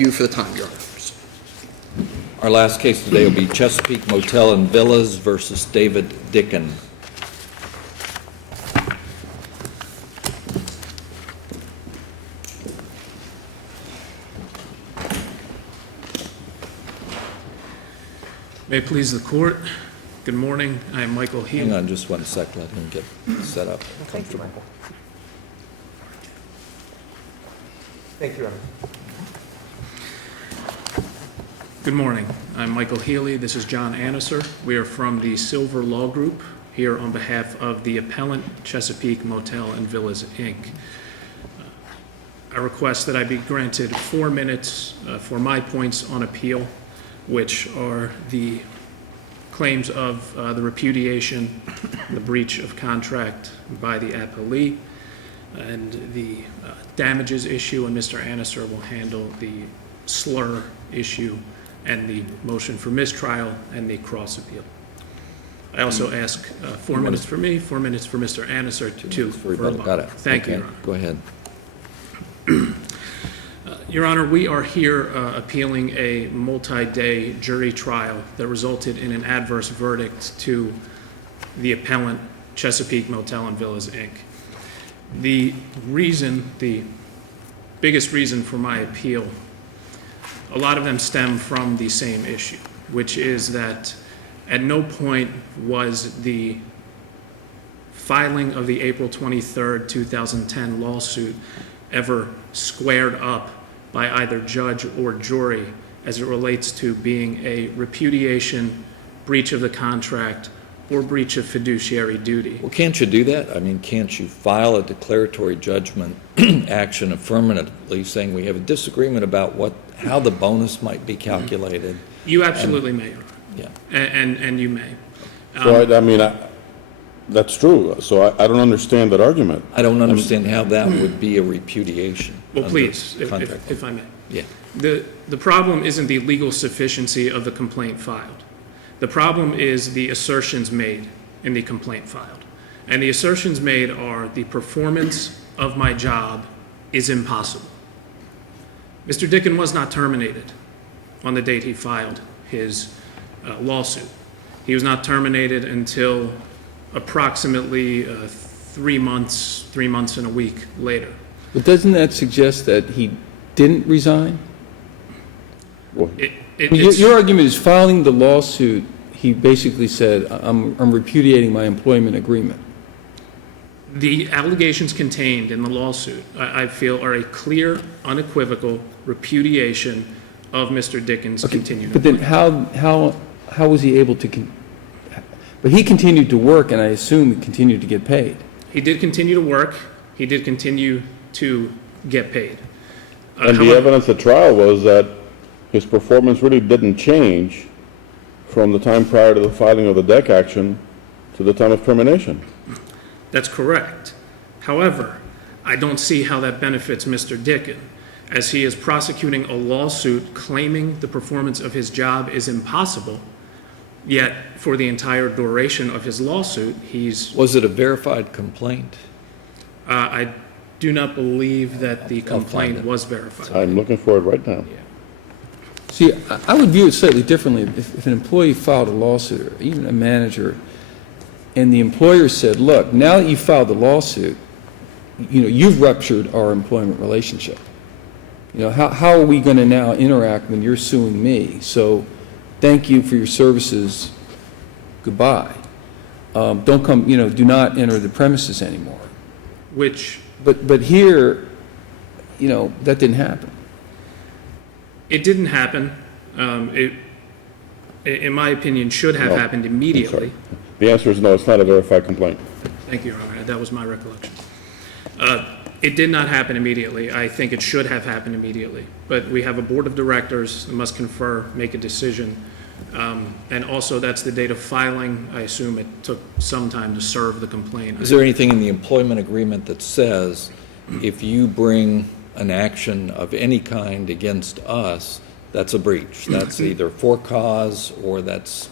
you for the time, Your Honors. Our last case today will be Chesapeake Motel and Villas versus David Dicken. May it please the court. Good morning. I am Michael Healy. Hang on just 1 sec, let him get set up comfortable. Thank you, Ron. Good morning. I'm Michael Healy. This is John Anniser. We are from the Silver Law Group here on behalf of the appellant Chesapeake Motel and Villas, Inc. I request that I be granted 4 minutes for my points on appeal, which are the claims of the repudiation, the breach of contract by the appellee, and the damages issue, and Mr. Anniser will handle the slur issue and the motion for mistrial and the cross appeal. I also ask 4 minutes for me, 4 minutes for Mr. Anniser, 2 for rebuttal. Got it. Thank you, Okay, Your Honor. go ahead. Your Honor, we are here appealing a multi-day jury trial that resulted in an adverse verdict to the appellant, Chesapeake Motel and Villas, Inc. The biggest reason for my appeal, a lot of them stem from the same issue, which is that at no point was the filing of the April 23rd, 2010 lawsuit ever squared up by either judge or jury as it relates to being a repudiation, breach of the contract, or breach of fiduciary duty. Well, can't you do that? I mean, can't you file a declaratory judgment action affirmatively saying we have a disagreement about how the bonus might be calculated? You absolutely may, Your Honor. Yeah. And you may. So, I mean, that's true. So I don't understand that argument. I don't understand how that would be a repudiation. Well, under please, contract. if I may. Yeah. The problem isn't the legal sufficiency of the complaint filed. The problem is the assertions made in the complaint filed. And the assertions made are the performance of my job is impossible. Mr. Dicken was not terminated on the date he filed his lawsuit. He was not terminated until approximately 3 months and a week later. But doesn't that suggest that he didn't resign? Your argument is filing the lawsuit, he basically said, I'm repudiating my employment agreement. The allegations contained in the lawsuit, I feel, are a clear, unequivocal repudiation of Mr. Dicken's continued But then employment. how was he able to, but he continued to work, and I assume he continued to get paid. He did continue to work. He did continue to get paid. And the evidence at trial was that his performance really didn't change from the time prior to the filing of the DEC action to the time of termination. That's correct. However, I don't see how that benefits Mr. Dicken, as he is prosecuting a lawsuit claiming the performance of his job is impossible, yet for the entire duration of his lawsuit, he's... Was it a verified complaint? I do not believe that the I'll find complaint it. was verified. I'm looking for it right now. See, I would view it slightly differently. If an employee filed a lawsuit, or even a manager, and the employer said, look, now that you filed the lawsuit, you've ruptured our employment relationship. How are we going to now interact when you're suing me? So thank you for your services. Goodbye. Don't come, do not enter the premises anymore. But here, that didn't happen. It didn't happen. It, in my opinion, should have No, happened I'm immediately. sorry. The answer is no, it's not a verified complaint. Thank you, Your Honor. That was my recollection. It did not happen immediately. I think it should have happened immediately. But we have a board of directors that must confer, make a decision. And also, that's the date of filing. I assume it took some time to serve the complaint. Is there anything in the employment agreement that says if you bring an action of any kind against us, that's a breach? That's either for cause or that's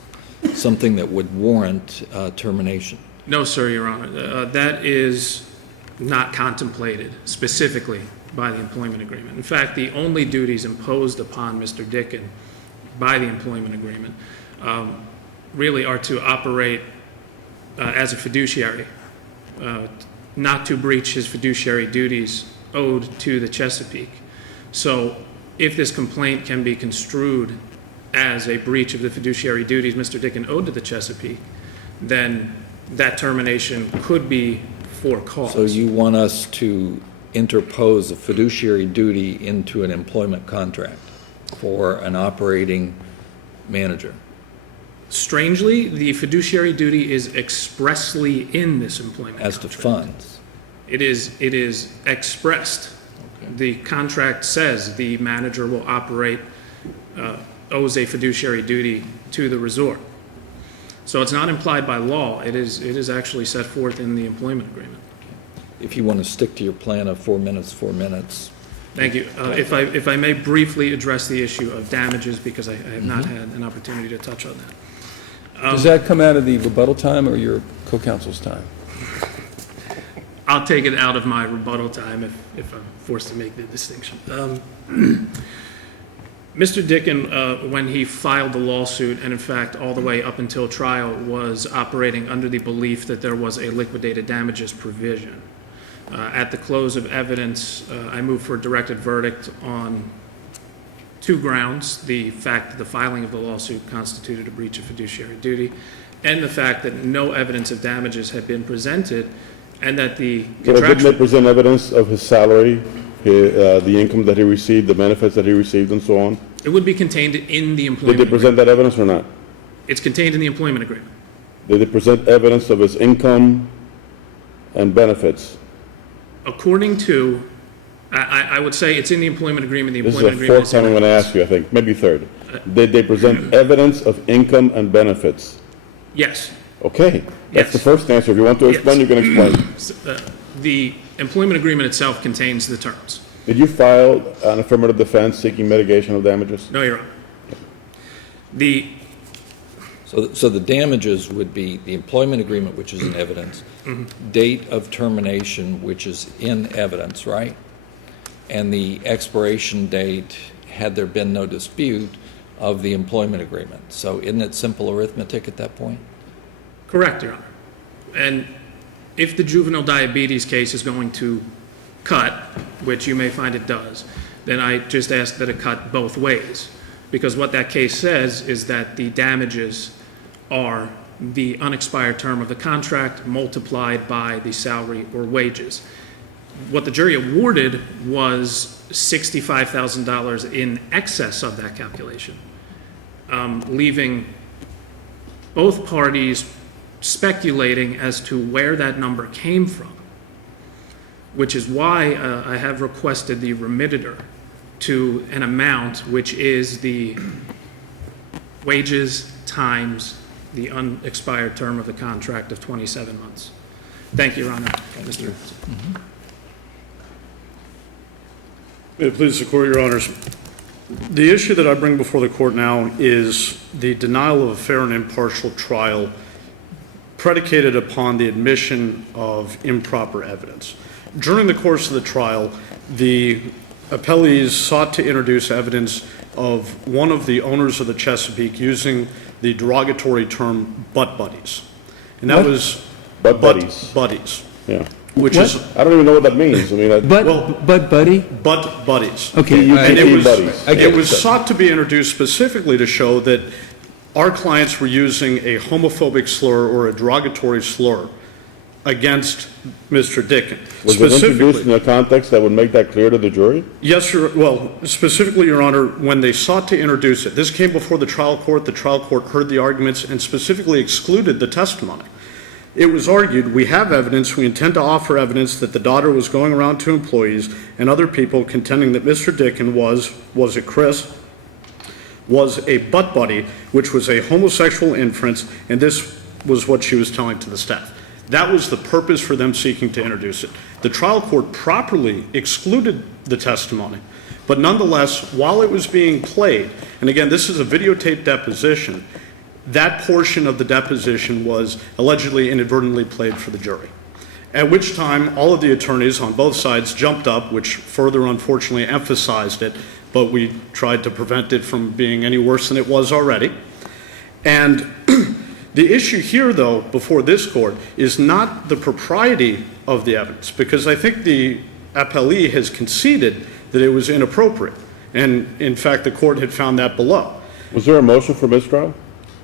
something that would warrant termination? No, sir, Your Honor. That is not contemplated specifically by the employment agreement. In fact, the only duties imposed upon Mr. Dickin by the employment agreement really are to operate as a fiduciary, not to breach his fiduciary duties owed to the Chesapeake. So if this complaint can be construed as a breach of the fiduciary duties Mr. Dickin owed to the Chesapeake, then that termination could be for cause. So you want us to interpose a fiduciary duty into an employment contract for an operating manager? Strangely, the fiduciary duty is expressly in this employment As to contract. funds? It is expressed. The contract says the manager will operate, owes a fiduciary duty to the resort. So it's not implied by law. It is actually set forth in the employment agreement. If you want to stick to your plan of 4 minutes, 4 minutes. Thank you. If I may briefly address the issue of damages, because I have not had an opportunity to touch on that. Does that come out of the rebuttal time or your co-counsel's time? I'll take it out of my rebuttal time if I'm forced to make the distinction. Mr. Dickin, when he filed the lawsuit, and in fact all the way up until trial, was operating under the belief that there was a liquidated damages provision. At the close of evidence, I moved for a directed verdict on 2 grounds: the fact that the filing of the lawsuit constituted a breach of fiduciary duty, and the fact that no evidence of damages had been presented, and that the So didn't they contractual... present evidence of his salary, the income that he received, the benefits that he received, and so on? It would be contained in the Did employment they agreement. present that evidence or not? It's contained in the employment agreement. Did they present evidence of his income and benefits? According to, I would say it's in the employment agreement. The This is employment the agreement fourth time I'm going to ask you, I think, maybe third. Did they present evidence of income and benefits? Yes. Okay, that's the Yes. first answer. If you want to explain, you can explain. The employment agreement itself contains the terms. Did you file an affirmative defense seeking mitigation of damages? No, Your Honor. The, So the damages would be the employment agreement, which is in evidence, date of termination, which is in evidence, right? And the expiration date, had there been no dispute, of the employment agreement. So isn't it simple arithmetic at that point? correct, Your Honor. And if the juvenile diabetes case is going to cut, which you may find it does, then I just ask that it cut both ways. Because what that case says is that the damages are the unexpired term of the contract multiplied by the salary or wages. What the jury awarded was $65,000 in excess of that calculation, leaving both parties speculating as to where that number came from, which is why I have requested the remediator to an amount which is the wages times the unexpired term of the contract of 27 months. Thank you, Your Honor. Mr. May it please the Court, Your Honors. The issue that I bring before the Court now is the denial of a fair and impartial trial predicated upon the admission of improper evidence. During the course of the trial, the appellees sought to introduce evidence of one of the owners of the Chesapeake using the derogatory term butt buddies. And that was Butt buddies. buddies, Yeah. which What? is I don't even know what that means. I mean, But buddy? butt buddies. Okay, And it was, buddies. I get it was that. sought to be introduced specifically to show that our clients were using a homophobic slur or a derogatory slur against Mr. Dickin. was it introduced in Specifically, a context that would make that clear to the jury? yes, specifically, Your Honor, when they sought to introduce it, this came before the trial court heard the arguments and specifically excluded the testimony. It was argued, we have evidence, we intend to offer evidence that the daughter was going around to employees and other people contending that Mr. Dickin was it Chris, was a butt buddy, which was a homosexual inference, and this was what she was telling to the staff. That was the purpose for them seeking to introduce it. The trial court properly excluded the testimony, but nonetheless, while it was being played, and again, this is a videotaped deposition, that portion of the deposition was allegedly inadvertently played for the jury. at which time all of the attorneys on both sides jumped up, which further unfortunately emphasized it, but we tried to prevent it from being any worse than it was already. And the issue here, though, before this court, is not the propriety of the evidence, because I think the appellee has conceded that it was inappropriate. And in fact, the court had found that below. Was there a motion for mistrial?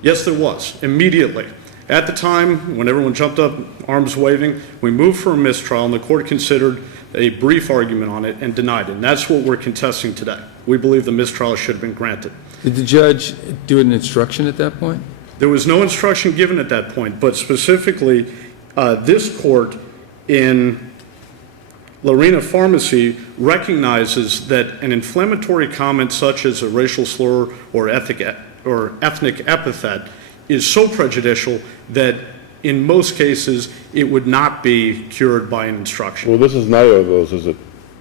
Yes, there was, immediately. At the time, when everyone jumped up, arms waving, we moved for a mistrial, and the court considered a brief argument on it and denied it. And that's what we're contesting today. We believe the mistrial should have been granted. Did the judge do an instruction at that point? There was no instruction given at that point, but specifically, this court in Lorena Pharmacy recognizes that an inflammatory comment such as a racial slur or ethnic epithet is so prejudicial that in most cases it would not be cured by an instruction. Well, this is neither of those, is it?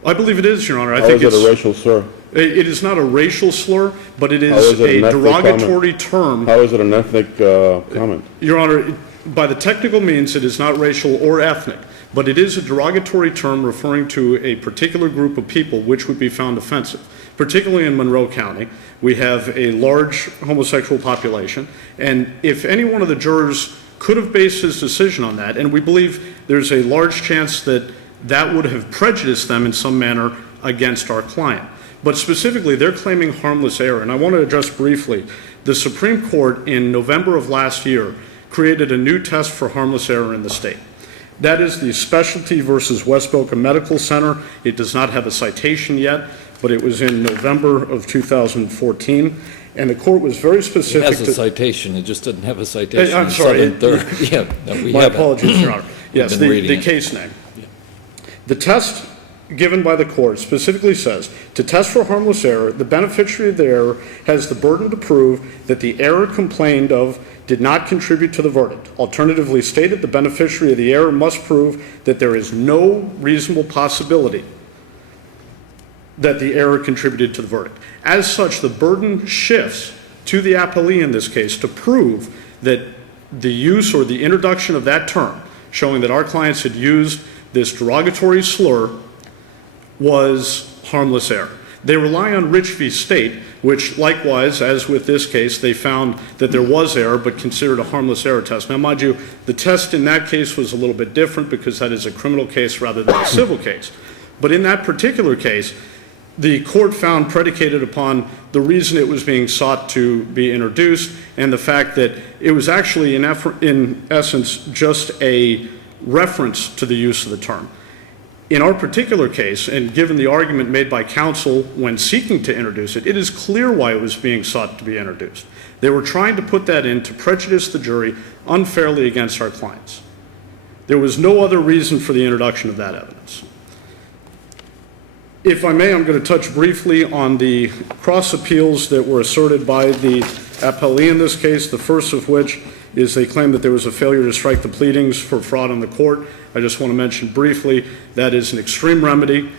I believe it is, Your Honor. How is it a racial slur? It is not a racial slur, but it How is is it a an ethnic derogatory term. How is it an ethnic comment? Your Honor, by the technical means, it is not racial or ethnic, but it is a derogatory term referring to a particular group of people which would be found offensive. Particularly in Monroe County, we have a large homosexual population, and if any one of the jurors could have based his decision on that, and we believe there's a large chance that that would have prejudiced them in some manner against our client. But specifically, they're claiming harmless error, and I want to address briefly, the Supreme Court in November of last year created a new test for harmless error in the state. That is the Specialty versus West Boca Medical Center. It does not have a citation yet, but it was in November of 2014, and the court was very It specific. has a citation, it just doesn't have a citation. I'm in sorry. Southern Third. Yeah, no, we My haven't. apologies, Your Honor. Yes, been the reading it. case name. The test given by the court specifically says, to test for harmless error, the beneficiary of the error has the burden to prove that the error complained of did not contribute to the verdict. Alternatively stated, the beneficiary of the error must prove that there is no reasonable possibility that the error contributed to the verdict. As such, the burden shifts to the appellee in this case to prove that the use or the introduction of that term, showing that our clients had used this derogatory slur, was harmless error. They rely on Rich v. State, which likewise, as with this case, they found that there was error but considered a harmless error test. Now, mind you, the test in that case was a little bit different because that is a criminal case rather than a civil case. But in that particular case, the court found predicated upon the reason it was being sought to be introduced and the fact that it was actually, in essence, just a reference to the use of the term. In our particular case, and given the argument made by counsel when seeking to introduce it, it is clear why it was being sought to be introduced. They were trying to put that in to prejudice the jury unfairly against our clients. There was no other reason for the introduction of that evidence. If I may, I'm going to touch briefly on the cross appeals that were asserted by the appellee in this case, the first of which is they claim that there was a failure to strike the pleadings for fraud on the court. I just want to mention briefly that is an extreme remedy.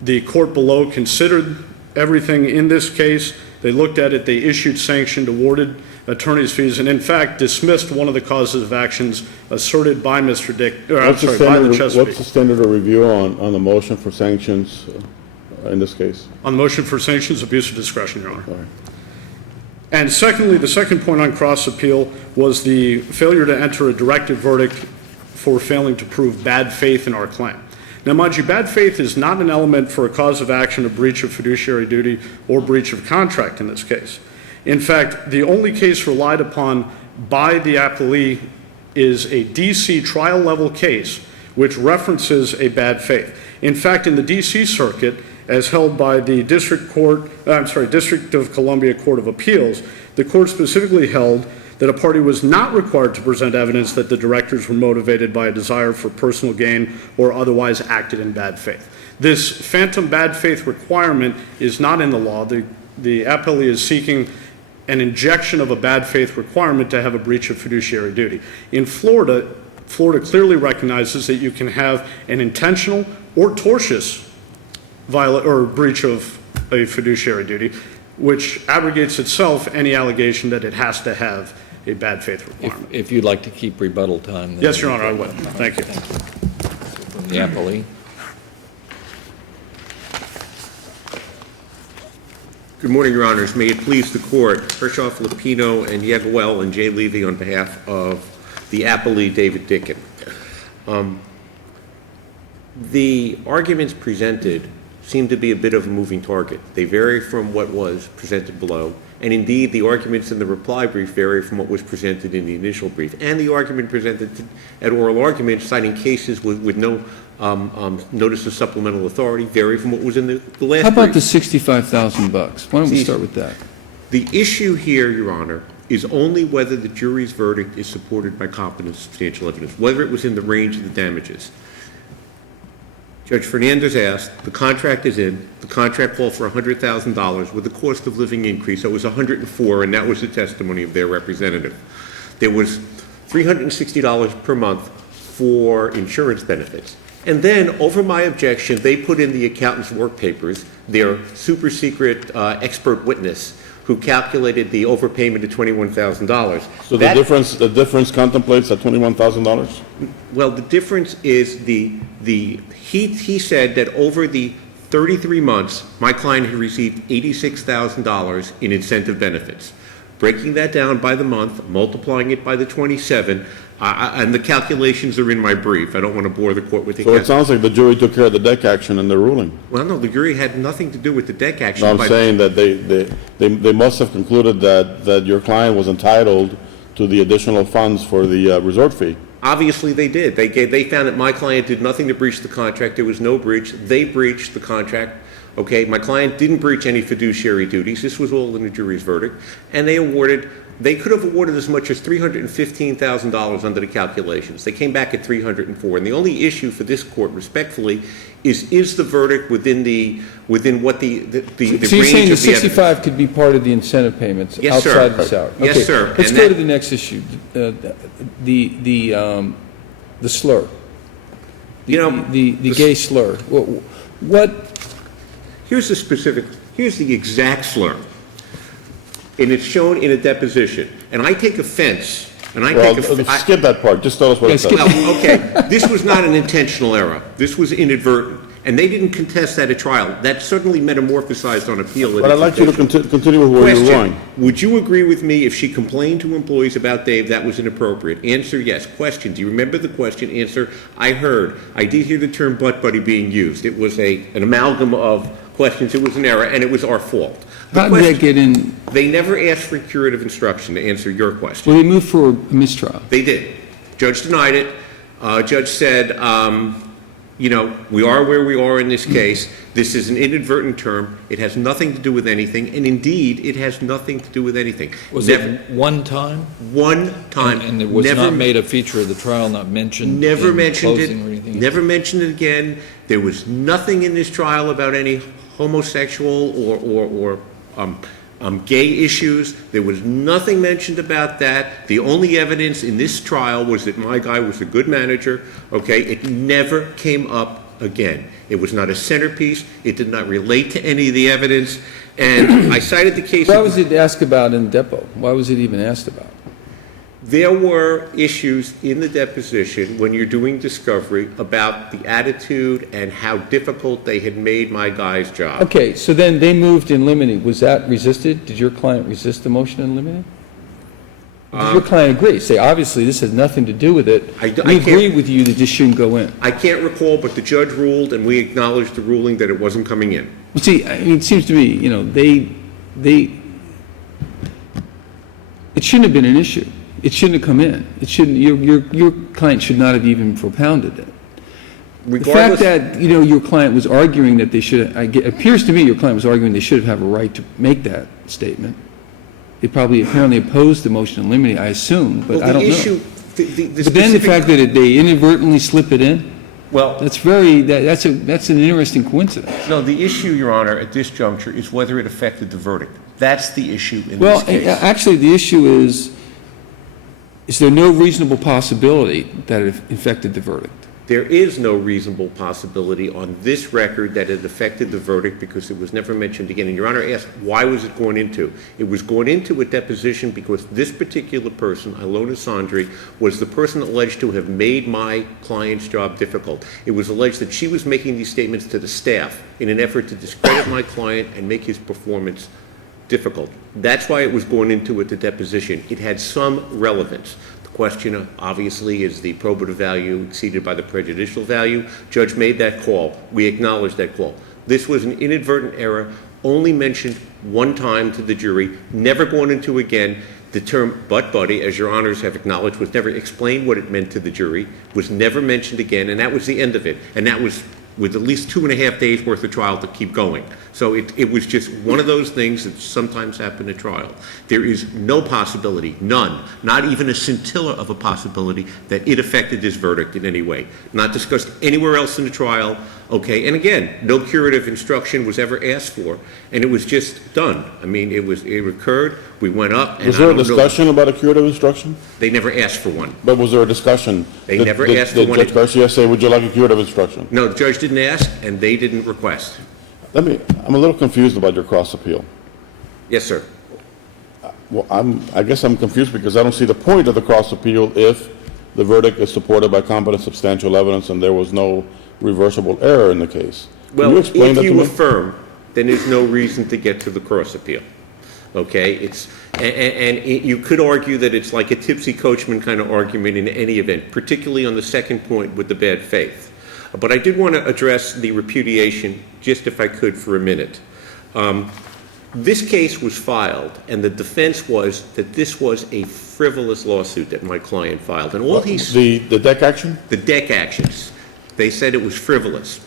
The court below considered everything in this case. They looked at it, they issued sanctioned, awarded attorney's fees, and in fact dismissed one of the causes of actions asserted by Mr. Dick, by the Chesapeake. What's the standard of review on the motion for sanctions in this case? On the motion for sanctions, abuse of discretion, Your Honor. All right. And secondly, the second point on cross appeal was the failure to enter a directed verdict for failing to prove bad faith in our claim. Now, mind you, bad faith is not an element for a cause of action of breach of fiduciary duty or breach of contract in this case. In fact, the only case relied upon by the appellee is a DC trial level case which references a bad faith. In fact, in the DC circuit, as held by the District of Columbia Court of Appeals, the court specifically held that a party was not required to present evidence that the directors were motivated by a desire for personal gain or otherwise acted in bad faith. This phantom bad faith requirement is not in the law. The appellee is seeking an injection of a bad faith requirement to have a breach of fiduciary duty. In Florida, Florida clearly recognizes that you can have an intentional or tortious breach of a fiduciary duty, which abrogates itself any allegation that it has to have a bad faith requirement. If you'd like to keep rebuttal time. Then Yes, Your Honor, I would. Thank you. the appellee. Good morning, Your Honors. May it please the Court, Kershaw, Filipino, and Yeguel and Jay Levy on behalf of the appellee, David Dickin. The arguments presented seem to be a bit of a moving target. They vary from what was presented below, and indeed the arguments in the reply brief vary from what was presented in the initial brief. And the argument presented at oral argument, citing cases with no notice of supplemental authority, vary from what was in the last brief. How about the $65,000? Why don't we start with that? The issue here, Your Honor, is only whether the jury's verdict is supported by competent substantial evidence, whether it was in the range of the damages. Judge Fernandez asked, the contract is in, the contract called for $100,000 with a cost of living increase, so it was $104,000, and that was the testimony of their representative. There was $360 per month for insurance benefits. And then, over my objection, they put in the accountant's work papers, their super secret expert witness, who calculated the overpayment of $21,000. So the difference contemplates at $21,000? Well, the difference is he said that over the 33 months, my client had received $86,000 in incentive benefits. Breaking that down by the month, multiplying it by the 27, and the calculations are in my brief. I don't want to bore the court with the So it sounds like the jury took care of the deck action in the ruling. Well, no, the jury had nothing to do with the deck action. No, I'm saying that they must have concluded that your client was entitled to the additional funds for the resort fee. Obviously, they did. They found that my client did nothing to breach the contract. There was no breach. They breached the contract. Okay, my client didn't breach any fiduciary duties. This was all in the jury's verdict. And they could have awarded as much as $315,000 under the calculations. They came back at $304,000. And the only issue for this court, respectfully, is the verdict within what the range of the evidence. So you're saying the 65 could be part of the incentive payments Yes, sir. outside the salary? Yes, Okay, sir. Let's And go that- to the next issue, the slur. You know, The gay slur. What, here's the exact slur. And it's shown in a deposition. And I take offense, Skip that part. Just tell us what it says. Well, okay, this was not an intentional error. This was inadvertent. And they didn't contest that at trial. That certainly metamorphosized on appeal. But I'd like you to continue with where you're going. Question, would you agree with me if she complained to employees about Dave, that was inappropriate? Answer, yes. Question, do you remember the question? Answer, I heard. I did hear the term butt buddy being used. It was an amalgam of questions. It was an error, and it was our fault. how did that get in? They never asked for curative instruction to answer your question. Well, they moved for a mistrial. They did. Judge denied it. Judge said, we are where we are in this case. This is an inadvertent term. It has nothing to do with anything. And indeed, it has nothing to do with anything. Was it one time? One time. And it was Never- not made a feature of the trial, not mentioned Never in mentioned closing or it. anything? Never mentioned it again. There was nothing in this trial about any homosexual or gay issues. There was nothing mentioned about that. The only evidence in this trial was that my guy was a good manager. Okay, it never came up again. It was not a centerpiece. It did not relate to any of the evidence. And I cited the case. Why was it asked about in depot? Why was it even asked about? There were issues in the deposition when you're doing discovery about the attitude and how difficult they had made my guy's job. Okay, so then they moved in limine. Was that resisted? Did your client resist the motion in limine? Did your client agree? Say, obviously, this has nothing to do with it. I We can't- agree with you that this shouldn't go in. I can't recall, but the judge ruled, and we acknowledged the ruling that it wasn't coming in. Well, see, I mean, it seems to me, it shouldn't have been an issue. It shouldn't have come in. It shouldn't, your client should not have even propounded it. The fact that, your client was arguing that they should, it appears to me your client was arguing they should have a right to make that statement. They probably apparently opposed the motion in limine, I assume, but I don't know. But then the fact that they inadvertently slip it in, Well, that's an interesting coincidence. no, the issue, Your Honor, at this juncture is whether it affected the verdict. That's the issue in Well, this case. actually, the issue is there no reasonable possibility that it affected the verdict? There is no reasonable possibility on this record that it affected the verdict because it was never mentioned again. And Your Honor asked, why was it going into? It was going into a deposition because this particular person, Ilona Sandri, was the person alleged to have made my client's job difficult. It was alleged that she was making these statements to the staff in an effort to discredit my client and make his performance difficult. That's why it was going into at the deposition. It had some relevance. Question, obviously, is the probative value exceeded by the prejudicial value. Judge made that call. We acknowledge that call. This was an inadvertent error, only mentioned one time to the jury, never going into again. The term butt buddy, as Your Honors have acknowledged, was never explained what it meant to the jury, was never mentioned again, and that was the end of it. And that was with at least 2.5 days worth of trial to keep going. So it was just one of those things that sometimes happen at trial. There is no possibility, none, not even a scintilla of a possibility that it affected this verdict in any way. Not discussed anywhere else in the trial, okay? And again, no curative instruction was ever asked for, and it was just done. I mean, it occurred, we went up, and Was there a discussion about a curative instruction? They never asked for one. But was there a discussion? They never asked for one. Did Judge Garcia say, would you like a curative instruction? No, the judge didn't ask, and they didn't request. I'm a little confused about your cross appeal. Yes, sir. Well, I guess I'm confused because I don't see the point of the cross appeal if the verdict is supported by competent substantial evidence and there was no reversible error in the case. Can you Well, explain if that to you me? affirm, then there's no reason to get to the cross appeal. Okay, you could argue that it's like a tipsy coachman kind of argument in any event, particularly on the second point with the bad faith. But I did want to address the repudiation, just if I could for a minute. This case was filed, and the defense was that this was a frivolous lawsuit that my client filed. And all he's... The deck action? The deck actions. They said it was frivolous.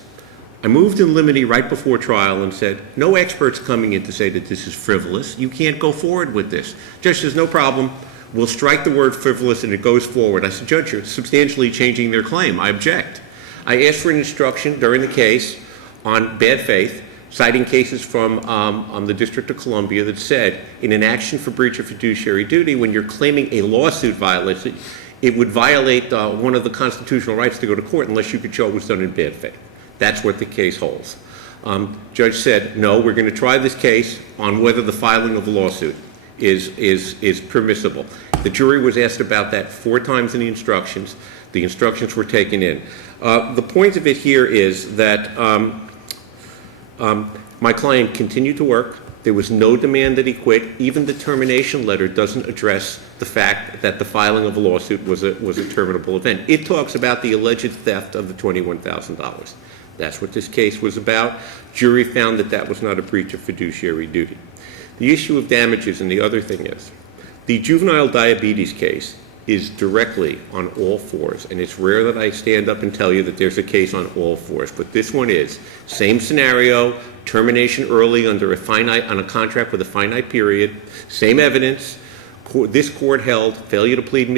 I moved in limine right before trial and said, no experts coming in to say that this is frivolous. You can't go forward with this. Judge says, no problem. We'll strike the word frivolous and it goes forward. I said, Judge, you're substantially changing their claim. I object. I asked for an instruction during the case on bad faith, citing cases from the District of Columbia that said, in an action for breach of fiduciary duty, when you're claiming a lawsuit violation, it would violate one of the constitutional rights to go to court unless you could show it was done in bad faith. That's what the case holds. Judge said, no, we're going to try this case on whether the filing of a lawsuit is permissible. The jury was asked about that 4 times in the instructions. The instructions were taken in. The point of it here is that my client continued to work. There was no demand that he quit. Even the termination letter doesn't address the fact that the filing of a lawsuit was a terminable event. It talks about the alleged theft of the $21,000. That's what this case was about. Jury found that that was not a breach of fiduciary duty. The issue of damages, and the other thing is, the juvenile diabetes case is directly on all fours, and it's rare that I stand up and tell you that there's a case on all fours, but this one is. Same scenario, termination early on a contract with a finite period, same evidence. This court held failure to plead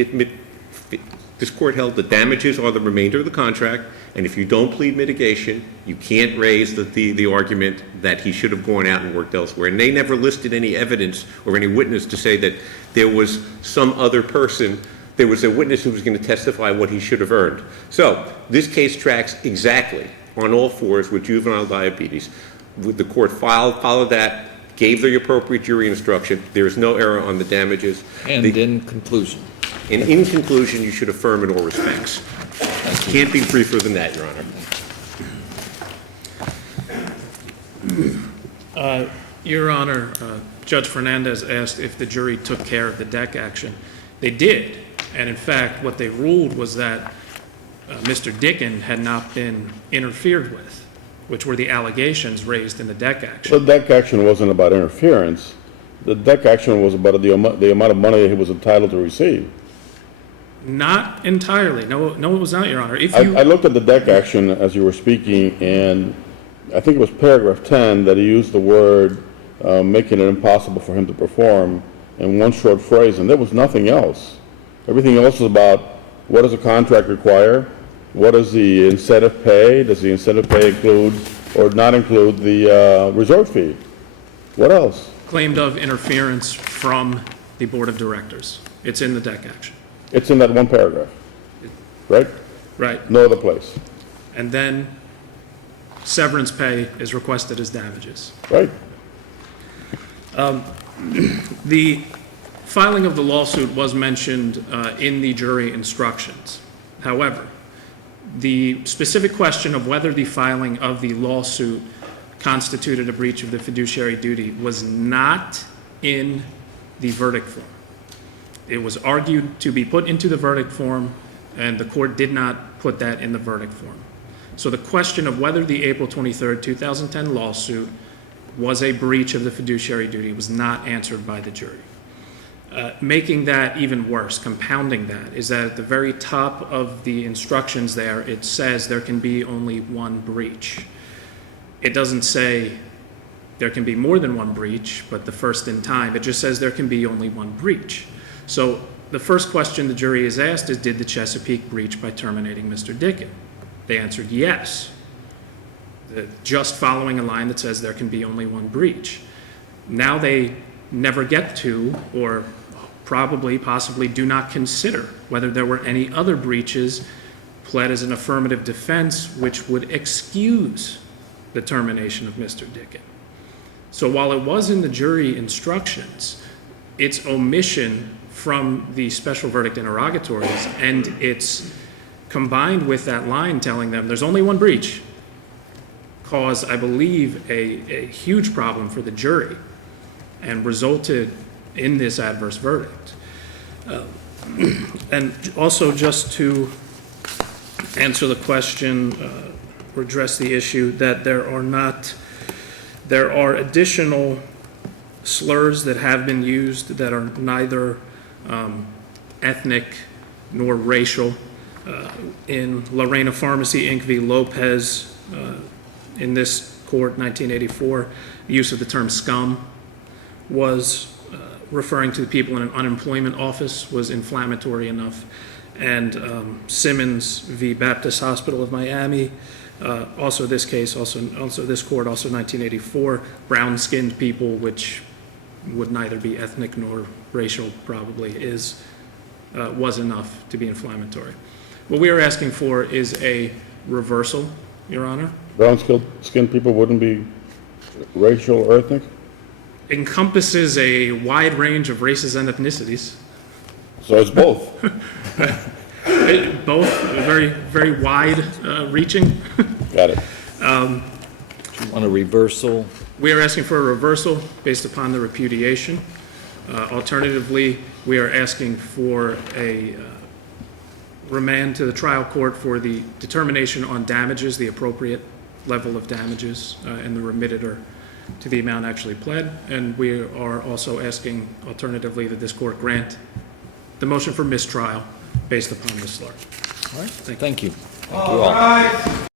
this court held the damages are the remainder of the contract, and if you don't plead mitigation, you can't raise the argument that he should have gone out and worked elsewhere. And they never listed any evidence or any witness to say that there was some other person, there was a witness who was going to testify what he should have earned. So this case tracks exactly on all fours with juvenile diabetes. The court followed that, gave the appropriate jury instruction. There is no error on the damages. And in conclusion. And in conclusion, you should affirm in all respects. Can't be briefer than that, Your Honor. Your Honor, Judge Fernandez asked if the jury took care of the deck action. They did. And in fact, what they ruled was that Mr. Dicken had not been interfered with, which were the allegations raised in the deck action. The deck action wasn't about interference. The deck action was about the amount of money he was entitled to receive. Not entirely. No, it was not, Your Honor. I looked at the deck action as you were speaking, and I think it was paragraph 10 that he used the word making it impossible for him to perform in one short phrase, and there was nothing else. Everything else was about what does a contract require, what is the incentive pay, does the incentive pay include or not include the resort fee? What else? Claimed of interference from the Board of Directors. It's in the deck action. It's in that one paragraph, right? Right. No other place, And then severance pay is requested as damages. right? The filing of the lawsuit was mentioned in the jury instructions. However, the specific question of whether the filing of the lawsuit constituted a breach of the fiduciary duty was not in the verdict form. It was argued to be put into the verdict form, and the court did not put that in the verdict form. So the question of whether the April 23rd, 2010 lawsuit was a breach of the fiduciary duty was not answered by the jury. Making that even worse, compounding that, is that at the very top of the instructions there, it says there can be only one breach. It doesn't say there can be more than one breach, but the first in time. It just says there can be only one breach. So the first question the jury is asked is, did the Chesapeake breach by terminating Mr. Dickett? They answered yes, just following a line that says there can be only one breach. Now they never get to, or possibly do not consider whether there were any other breaches pled as an affirmative defense which would excuse the termination of Mr. Dickett. So while it was in the jury instructions, its omission from the special verdict interrogatories, and it's combined with that line telling them there's only one breach, caused, I believe, a huge problem for the jury and resulted in this adverse verdict. And also, just to answer the question, or address the issue, that there are additional slurs that have been used that are neither ethnic nor racial. In Lorena Pharmacy, Inc. v. Lopez, in this court, 1984, the use of the term scum was referring to the people in an unemployment office was inflammatory enough. And Simmons v. Baptist Hospital of Miami, also this case, also this court, also 1984, brown-skinned people, which would neither be ethnic nor racial, probably was enough to be inflammatory. What we are asking for is a reversal, Your Honor. Brown-skinned people wouldn't be racial or ethnic? Encompasses a wide range of races and ethnicities. So it's both. Both very, very wide reaching. Got it. On a reversal, We are asking for a reversal based upon the repudiation. Alternatively, we are asking for a remand to the trial court for the determination on damages, the appropriate level of damages, and the remitted to the amount actually pled. And we are also asking alternatively that this court grant the motion for mistrial based upon this slur. All right, thank you. thank you. Thank you all.